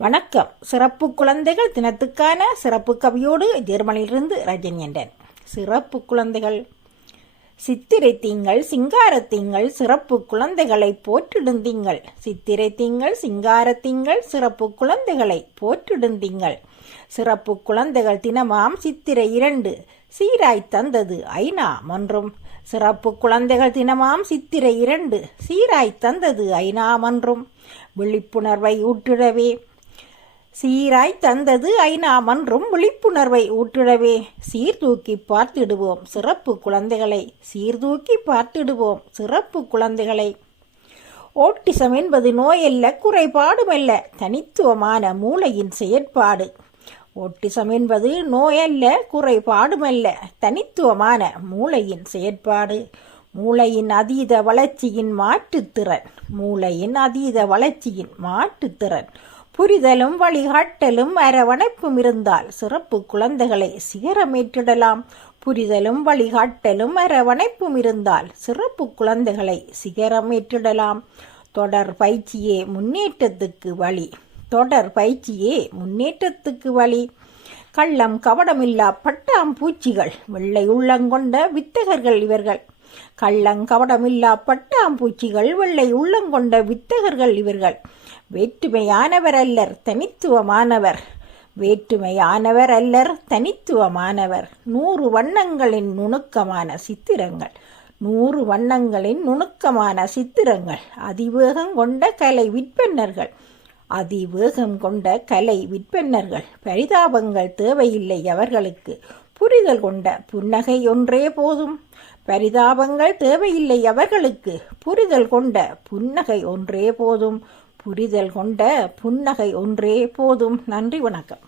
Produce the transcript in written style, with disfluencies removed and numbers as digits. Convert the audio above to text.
வணக்கம். சிறப்பு குழந்தைகள் தினத்துக்கான சிறப்பு கவியோடு ஜெர்மனியிலிருந்து ரஜனியண்டன். சிறப்பு குழந்தைகள். சித்திரை திங்கள் சிங்கார திங்கள் சிறப்பு குழந்தைகளை போற்றிடுந்தீங்கள். சித்திரை திங்கள் சிங்கார திங்கள் சிறப்பு குழந்தைகளை போற்றிடுந்தீங்கள். சிறப்பு குழந்தைகள் தினமாம் சித்திரை 2 சீராய் தந்தது ஐநா மன்றும். சிறப்பு குழந்தைகள் தினமாம் சித்திரை 2 சீராய் தந்தது ஐநா மன்றும். விழிப்புணர்வை ஊற்றிடவே சீராய் தந்தது ஐநா மன்றும். விழிப்புணர்வை ஊற்றிடவே சீர்தூக்கி பார்த்திடுவோம் சிறப்பு குழந்தைகளை. சீர்தூக்கி பார்த்திடுவோம் சிறப்பு குழந்தைகளை. ஓட்டிசம் என்பது நோயல்ல குறைபாடுமல்ல தனித்துவமான மூளையின் செயற்பாடு. ஓட்டிசம் என்பது நோயல்ல குறைபாடுமல்ல தனித்துவமான மூளையின் செயற்பாடு. மூளையின் அதீத வளர்ச்சியின் மாற்றுத்திறன். மூளையின் அதீத வளர்ச்சியின் மாற்றுத்திறன். புரிதலும் வழிகாட்டலும் அரவணைப்பும் இருந்தால் சிறப்பு குழந்தைகளை சிகரமேற்றிடலாம். புரிதலும் வழிகாட்டலும் அரவணைப்பும் இருந்தால் சிறப்பு குழந்தைகளை சிகரமேற்றிடலாம். தொடர் பயிற்சியே முன்னேற்றத்துக்கு வழி. தொடர் பயிற்சியே முன்னேற்றத்துக்கு வழி. கள்ளம் கவடமில்லா பட்டாம்பூச்சிகள் வெள்ளை உள்ளங்கொண்ட வித்தகர்கள் இவர்கள். கள்ளங்கவடமில்லா பட்டாம்பூச்சிகள் வெள்ளை உள்ளங்கொண்ட வித்தகர்கள் இவர்கள். வேற்றுமையானவர் அல்லர் தனித்துவமானவர். வேற்றுமையானவர் அல்லர் தனித்துவமானவர். 100 வண்ணங்களின் நுணுக்கமான சித்திரங்கள். 100 வண்ணங்களின் நுணுக்கமான சித்திரங்கள். அதிவேகம் கொண்ட கலை விற்பன்னர்கள். அதிவேகம் கொண்ட கலை விற்பன்னர்கள். பரிதாபங்கள் தேவையில்லை அவர்களுக்கு. புரிதல் கொண்ட புன்னகை ஒன்றே போதும். பரிதாபங்கள் தேவையில்லை அவர்களுக்கு. புரிதல் கொண்ட புன்னகை ஒன்றே போதும். புரிதல் கொண்ட புன்னகை ஒன்றே போதும். நன்றி, வணக்கம்.